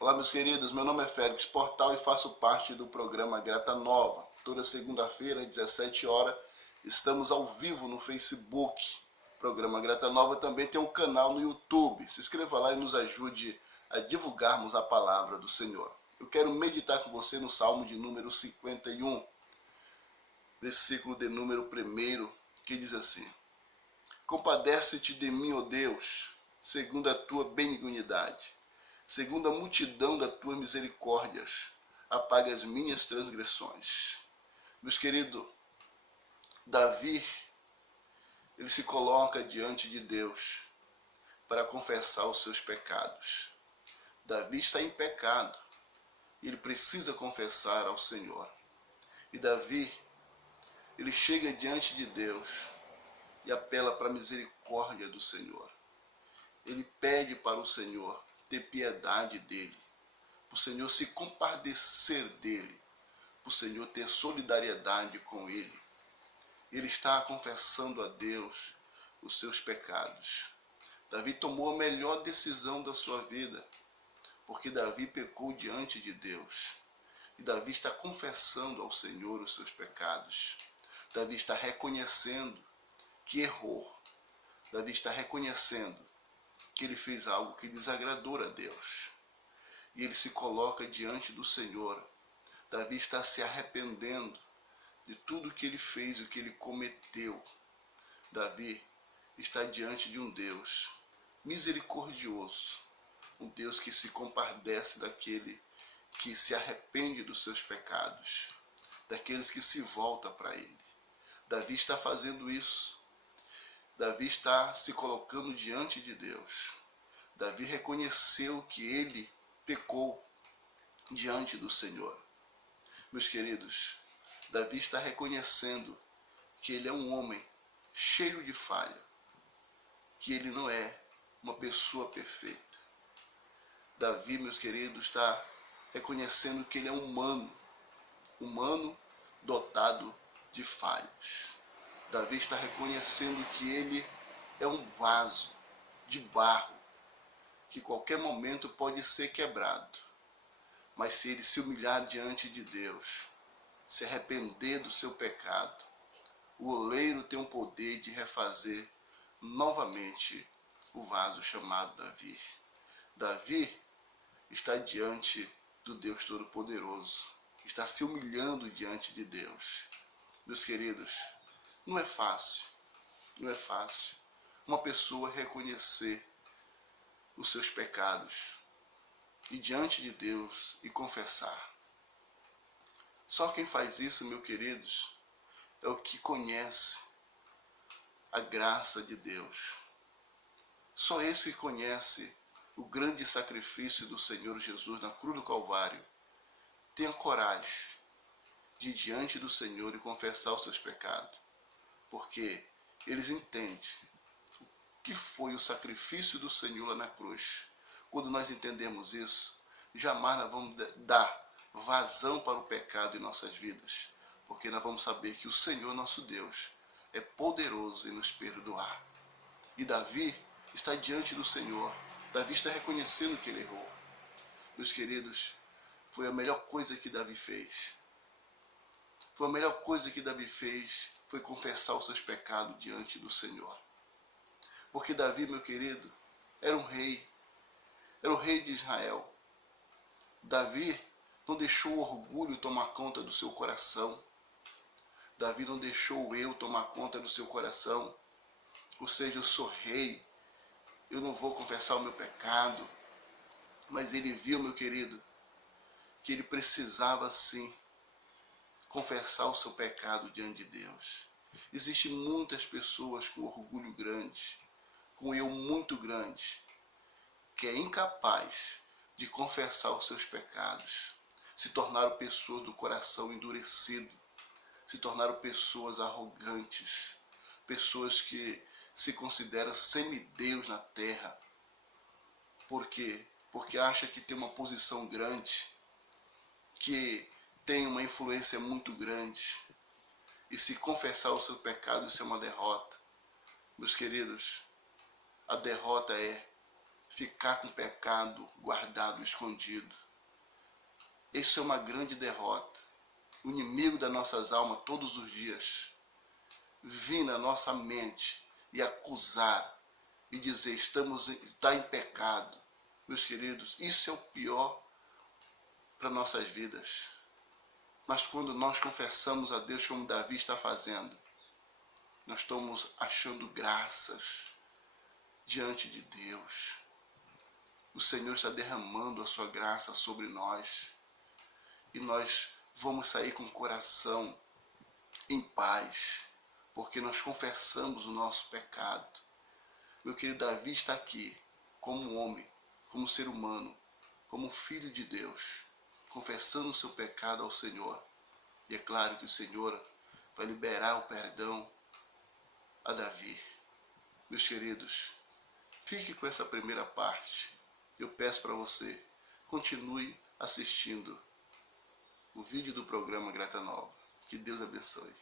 Olá, meus queridos, meu nome é Félix Portal e faço parte do programa Grata Nova. Toda segunda-feira, às 17 horas, estamos ao vivo no Facebook. O programa Grata Nova também tem um canal no YouTube. Se inscreva lá e nos ajude a divulgarmos a palavra do Senhor. Eu quero meditar com você no Salmo de número 51, versículo de número 1, que diz assim: Compadece-te de mim, ó Deus, segundo a tua benignidade. Segundo a multidão das tuas misericórdias, apaga as minhas transgressões. Meus queridos, Davi, ele se coloca diante de Deus para confessar os seus pecados. Davi está em pecado, ele precisa confessar ao Senhor. E Davi, ele chega diante de Deus e apela para a misericórdia do Senhor. Ele pede para o Senhor ter piedade dele, para o Senhor se compadecer dele, para o Senhor ter solidariedade com ele. Ele está confessando a Deus os seus pecados. Davi tomou a melhor decisão da sua vida, porque Davi pecou diante de Deus. E Davi está confessando ao Senhor os seus pecados. Davi está reconhecendo que errou. Davi está reconhecendo que ele fez algo que desagradou a Deus. E ele se coloca diante do Senhor. Davi está se arrependendo de tudo que ele fez e o que ele cometeu. Davi está diante de um Deus misericordioso, um Deus que se compadece daquele que se arrepende dos seus pecados, daqueles que se voltam para ele. Davi está fazendo isso. Davi está se colocando diante de Deus. Davi reconheceu que ele pecou diante do Senhor. Meus queridos, Davi está reconhecendo que ele é um homem cheio de falha, que ele não é uma pessoa perfeita. Davi, meus queridos, está reconhecendo que ele é humano dotado de falhas. Davi está reconhecendo que ele é um vaso de barro, que qualquer momento pode ser quebrado. Mas se ele se humilhar diante de Deus, se arrepender do seu pecado, o oleiro tem o poder de refazer novamente o vaso chamado Davi. Davi está diante do Deus Todo-Poderoso, está se humilhando diante de Deus. Meus queridos, não é fácil uma pessoa reconhecer os seus pecados e diante de Deus e confessar. Só quem faz isso, meus queridos, é o que conhece a graça de Deus. Só esse que conhece o grande sacrifício do Senhor Jesus na cruz do Calvário tem a coragem de ir diante do Senhor e confessar os seus pecados, porque eles entendem o que foi o sacrifício do Senhor lá na cruz. Quando nós entendemos isso, jamais nós vamos dar vazão para o pecado em nossas vidas, porque nós vamos saber que o Senhor nosso Deus é poderoso em nos perdoar. E Davi está diante do Senhor. Davi está reconhecendo que ele errou. Meus queridos, foi a melhor coisa que Davi fez. Foi a melhor coisa que Davi fez, foi confessar os seus pecados diante do Senhor. Porque Davi, meu querido, era um rei. Era o rei de Israel. Davi não deixou o orgulho tomar conta do seu coração. Davi não deixou o eu tomar conta do seu coração. Ou seja, eu sou rei, eu não vou confessar o meu pecado. Mas ele viu, meu querido, que ele precisava sim confessar o seu pecado diante de Deus. Existem muitas pessoas com orgulho grande, com eu muito grande, que é incapaz de confessar os seus pecados. Se tornaram pessoas do coração endurecido, se tornaram pessoas arrogantes, pessoas que se consideram semideus na terra. Por quê? Porque acha que tem uma posição grande, que tem uma influência muito grande. E se confessar o seu pecado, isso é uma derrota. Meus queridos, a derrota é ficar com o pecado guardado, escondido. Isso é uma grande derrota. O inimigo das nossas almas todos os dias vir na nossa mente e acusar e dizer está em pecado. Meus queridos, isso é o pior para nossas vidas. Mas quando nós confessamos a Deus como Davi está fazendo, nós estamos achando graças diante de Deus. O Senhor está derramando a sua graça sobre nós. E nós vamos sair com o coração em paz, porque nós confessamos o nosso pecado. Meu querido, Davi está aqui como homem, como ser humano, como filho de Deus, confessando o seu pecado ao Senhor. E é claro que o Senhor vai liberar o perdão a Davi. Meus queridos, fique com essa primeira parte. Eu peço para você, continue assistindo o vídeo do programa Grata Nova. Que Deus abençoe.